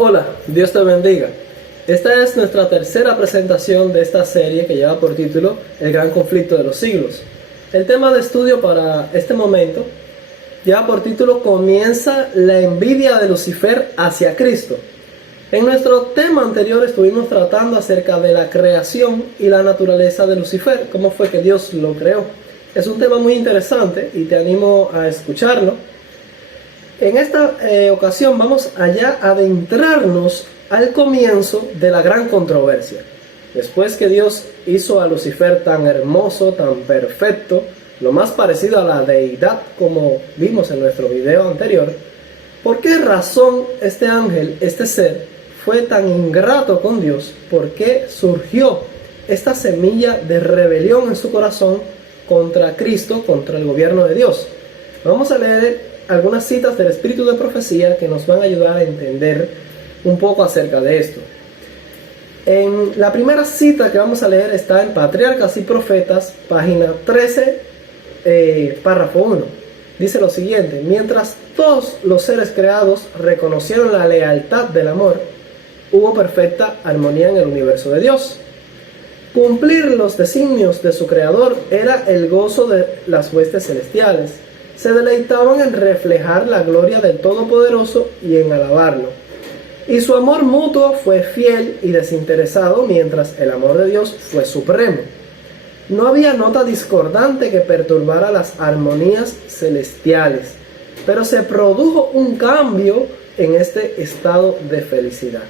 Hola, Dios te bendiga. Esta es nuestra tercera presentación de esta serie que lleva por título El Gran Conflicto de los Siglos. El tema de estudio para este momento lleva por título Comienza la envidia de Lucifer hacia Cristo. En nuestro tema anterior estuvimos tratando acerca de la creación y la naturaleza de Lucifer, cómo fue que Dios lo creó. Es un tema muy interesante y te animo a escucharlo. En esta ocasión vamos allá a adentrarnos al comienzo de la gran controversia. Después que Dios hizo a Lucifer tan hermoso, tan perfecto, lo más parecido a la deidad como vimos en nuestro video anterior, ¿por qué razón este ángel, este ser, fue tan ingrato con Dios? ¿Por qué surgió esta semilla de rebelión en su corazón contra Cristo, contra el gobierno de Dios? Vamos a leer algunas citas del Espíritu de Profecía que nos van a ayudar a entender un poco acerca de esto. En la primera cita que vamos a leer está en Patriarcas y Profetas, página 13, párrafo 1. Dice lo siguiente: mientras todos los seres creados reconocieron la lealtad del amor, hubo perfecta armonía en el universo de Dios. Cumplir los designios de su Creador era el gozo de las huestes celestiales. Se deleitaban en reflejar la gloria del Todopoderoso y en alabarlo. Y su amor mutuo fue fiel y desinteresado, mientras el amor de Dios fue supremo. No había nota discordante que perturbara las armonías celestiales, pero se produjo un cambio en este estado de felicidad.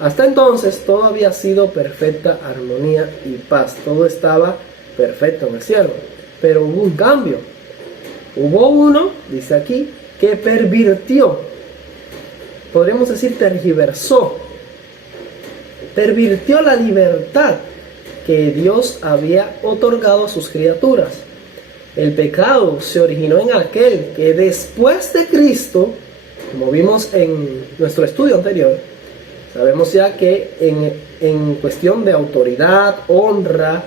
Hasta entonces todo había sido perfecta armonía y paz, todo estaba perfecto en el cielo, pero hubo un cambio. Hubo uno, dice aquí, que pervirtió, podríamos decir tergiversó, pervirtió la libertad que Dios había otorgado a sus criaturas. El pecado se originó en aquel que después de Cristo, como vimos en nuestro estudio anterior, sabemos ya que en cuestión de autoridad, honra,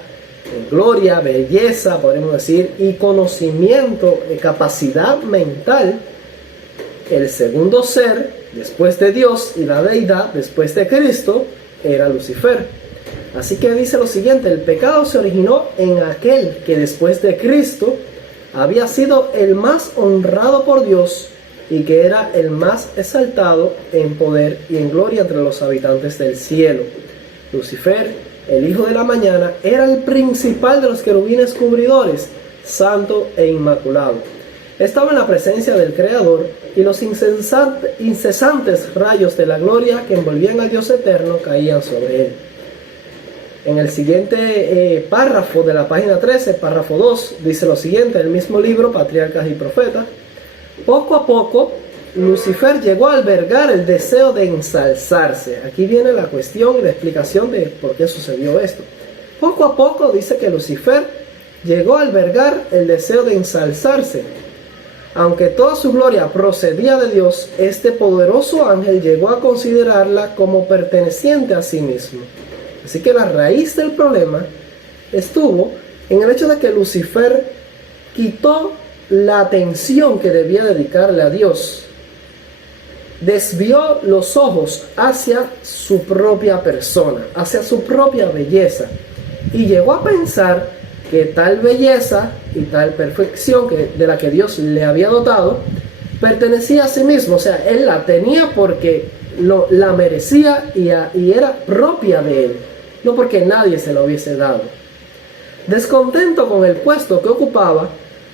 gloria, belleza, podríamos decir, y conocimiento, capacidad mental, el segundo ser, después de Dios y la deidad, después de Cristo, era Lucifer. Así que dice lo siguiente: el pecado se originó en aquel que después de Cristo había sido el más honrado por Dios y que era el más exaltado en poder y en gloria entre los habitantes del cielo. Lucifer, el hijo de la mañana, era el principal de los querubines cubridores, santo e inmaculado. Estaba en la presencia del Creador y los incesantes rayos de la gloria que envolvían al Dios eterno caían sobre él. En el siguiente párrafo de la página 13, párrafo 2, dice lo siguiente, el mismo libro, Patriarcas y Profetas: poco a poco, Lucifer llegó a albergar el deseo de ensalzarse. Aquí viene la cuestión y la explicación de por qué sucedió esto. Poco a poco dice que Lucifer llegó a albergar el deseo de ensalzarse. Aunque toda su gloria procedía de Dios, este poderoso ángel llegó a considerarla como perteneciente a sí mismo. Así que la raíz del problema estuvo en el hecho de que Lucifer quitó la atención que debía dedicarle a Dios. Desvió los ojos hacia su propia persona, hacia su propia belleza, y llegó a pensar que tal belleza y tal perfección de la que Dios le había dotado pertenecía a sí mismo. O sea, él la tenía porque la merecía y era propia de él, no porque nadie se la hubiese dado. Descontento con el puesto que ocupaba,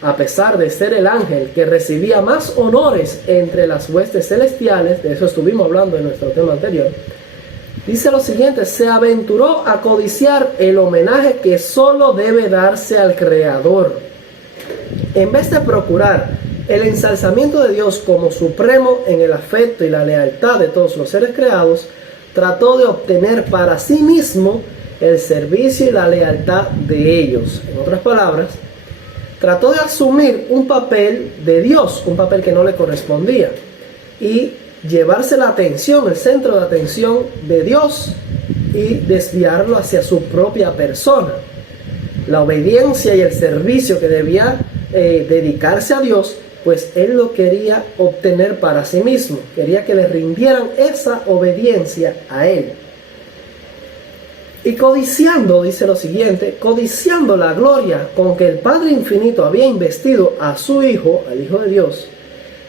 a pesar de ser el ángel que recibía más honores entre las huestes celestiales, de eso estuvimos hablando en nuestro tema anterior, dice lo siguiente: se aventuró a codiciar el homenaje que solo debe darse al Creador. En vez de procurar el ensalzamiento de Dios como supremo en el afecto y la lealtad de todos los seres creados, trató de obtener para sí mismo el servicio y la lealtad de ellos. En otras palabras, trató de asumir un papel de Dios, un papel que no le correspondía, y llevarse la atención, el centro de atención de Dios, y desviarlo hacia su propia persona. La obediencia y el servicio que debía dedicarse a Dios pues él lo quería obtener para sí mismo, quería que le rindieran esa obediencia a él. Y codiciando, dice lo siguiente, codiciando la gloria con que el Padre Infinito había investido a su Hijo, al Hijo de Dios,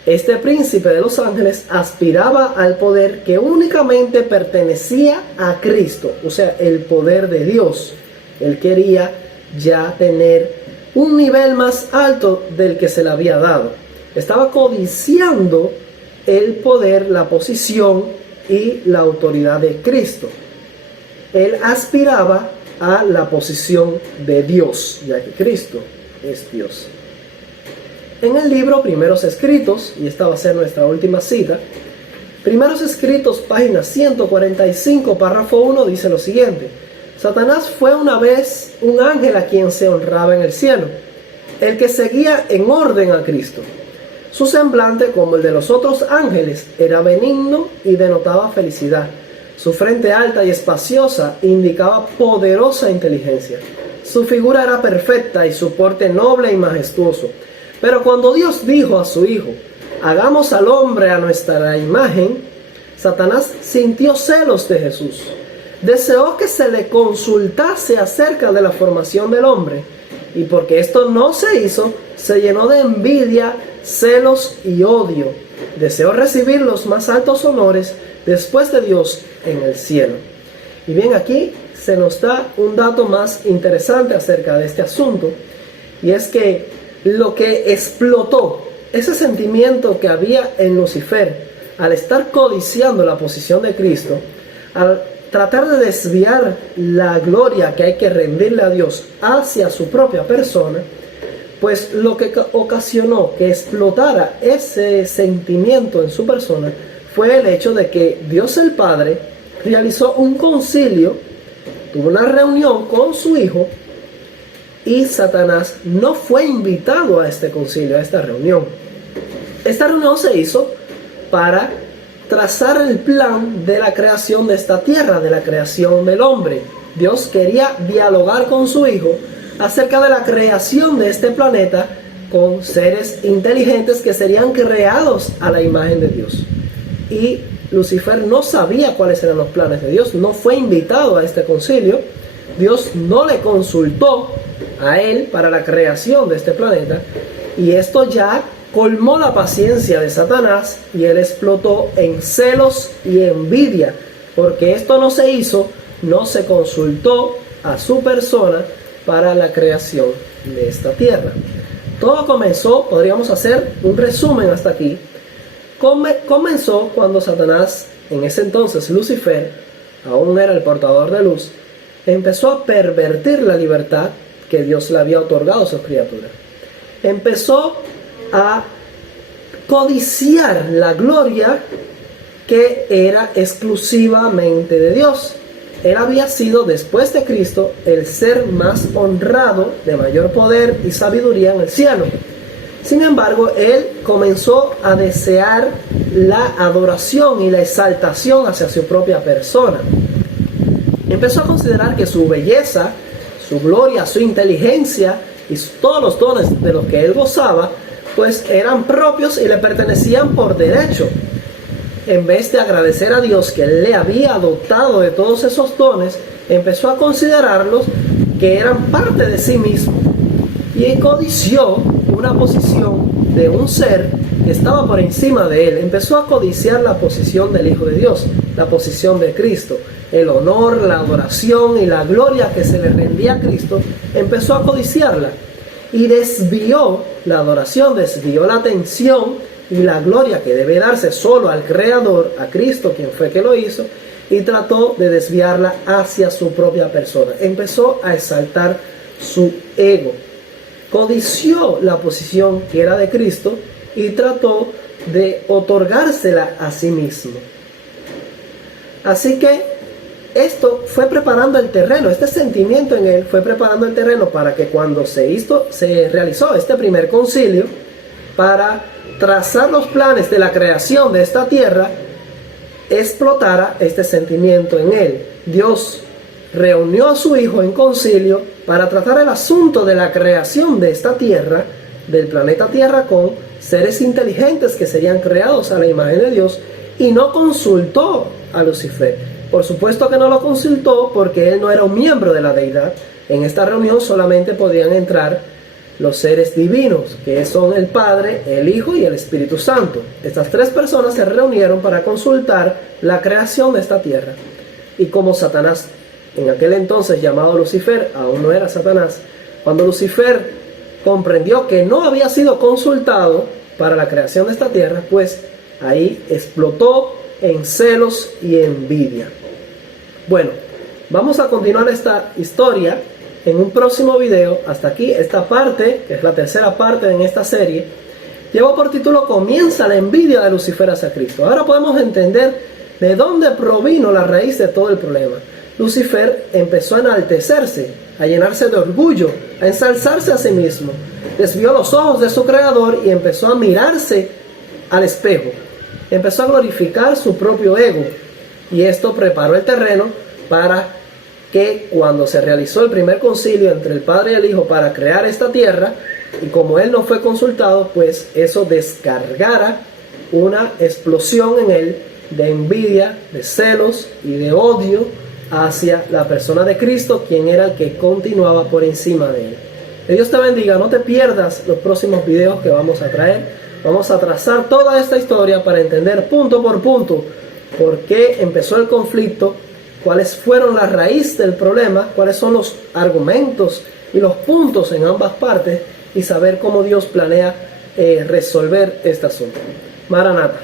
este príncipe de los ángeles aspiraba al poder que únicamente pertenecía a Cristo, o sea, el poder de Dios. Él quería ya tener un nivel más alto del que se le había dado. Estaba codiciando el poder, la posición y la autoridad de Cristo. Él aspiraba a la posición de Dios, ya que Cristo es Dios. En el libro Primeros Escritos, y esta va a ser nuestra última cita, Primeros Escritos, página 145, párrafo 1, dice lo siguiente: Satanás fue una vez un ángel a quien se honraba en el cielo, el que seguía en orden a Cristo. Su semblante, como el de los otros ángeles, era benigno y denotaba felicidad. Su frente alta y espaciosa indicaba poderosa inteligencia. Su figura era perfecta y su porte noble y majestuoso. Pero cuando Dios dijo a su Hijo, hagamos al hombre a nuestra imagen, Satanás sintió celos de Jesús. Deseó que se le consultase acerca de la formación del hombre, y porque esto no se hizo, se llenó de envidia, celos y odio. Deseó recibir los más altos honores después de Dios en el cielo. Y bien, aquí se nos da un dato más interesante acerca de este asunto, y es que lo que explotó, ese sentimiento que había en Lucifer al estar codiciando la posición de Cristo, al tratar de desviar la gloria que hay que rendirle a Dios hacia su propia persona, pues lo que ocasionó que explotara ese sentimiento en su persona fue el hecho de que Dios el Padre realizó un concilio, tuvo una reunión con su Hijo, y Satanás no fue invitado a este concilio, a esta reunión. Esta reunión se hizo para trazar el plan de la creación de esta tierra, de la creación del hombre. Dios quería dialogar con su Hijo acerca de la creación de este planeta con seres inteligentes que serían creados a la imagen de Dios. Y Lucifer no sabía cuáles eran los planes de Dios, no fue invitado a este concilio, Dios no le consultó a él para la creación de este planeta, y esto ya colmó la paciencia de Satanás y él explotó en celos y envidia, porque esto no se hizo, no se consultó a su persona para la creación de esta tierra. Todo comenzó, podríamos hacer un resumen hasta aquí, comenzó cuando Satanás, en ese entonces Lucifer, aún era el portador de luz, empezó a pervertir la libertad que Dios le había otorgado a sus criaturas. Empezó a codiciar la gloria que era exclusivamente de Dios. Él había sido, después de Cristo, el ser más honrado, de mayor poder y sabiduría en el cielo. Sin embargo, él comenzó a desear la adoración y la exaltación hacia su propia persona. Empezó a considerar que su belleza, su gloria, su inteligencia y todos los dones de los que él gozaba, pues eran propios y le pertenecían por derecho. En vez de agradecer a Dios que él le había dotado de todos esos dones, empezó a considerarlos que eran parte de sí mismo y codició una posición de un ser que estaba por encima de él. Empezó a codiciar la posición del Hijo de Dios, la posición de Cristo, el honor, la adoración y la gloria que se le rendía a Cristo. Empezó a codiciarla y desvió la adoración, desvió la atención y la gloria que debe darse solo al Creador, a Cristo, quien fue que lo hizo, y trató de desviarla hacia su propia persona. Empezó a exaltar su ego, codició la posición que era de Cristo y trató de otorgársela a sí mismo. Así que esto fue preparando el terreno, este sentimiento en él fue preparando el terreno para que cuando se realizó este primer concilio para trazar los planes de la creación de esta tierra, explotara este sentimiento en él. Dios reunió a su Hijo en concilio para tratar el asunto de la creación de esta tierra, del planeta Tierra, con seres inteligentes que serían creados a la imagen de Dios, y no consultó a Lucifer. Por supuesto que no lo consultó porque él no era un miembro de la deidad. En esta reunión solamente podían entrar los seres divinos, que son el Padre, el Hijo y el Espíritu Santo. Estas tres personas se reunieron para consultar la creación de esta tierra. Y como Satanás, en aquel entonces llamado Lucifer, aún no era Satanás, cuando Lucifer comprendió que no había sido consultado para la creación de esta tierra, pues ahí explotó en celos y envidia. Bueno, vamos a continuar esta historia en un próximo video. Hasta aquí esta parte, que es la tercera parte en esta serie, lleva por título Comienza la envidia de Lucifer hacia Cristo. Ahora podemos entender de dónde provino la raíz de todo el problema. Lucifer empezó a enaltecerse, a llenarse de orgullo, a ensalzarse a sí mismo. Desvió los ojos de su creador y empezó a mirarse al espejo. Empezó a glorificar su propio ego. Y esto preparó el terreno para que cuando se realizó el primer concilio entre el Padre y el Hijo para crear esta tierra, y como él no fue consultado, pues eso descargara una explosión en él de envidia, de celos y de odio hacia la persona de Cristo, quien era el que continuaba por encima de él. Que Dios te bendiga, no te pierdas los próximos videos que vamos a traer. Vamos a trazar toda esta historia para entender punto por punto por qué empezó el conflicto, cuáles fueron la raíz del problema, cuáles son los argumentos y los puntos en ambas partes, y saber cómo Dios planea resolver este asunto. Maranata.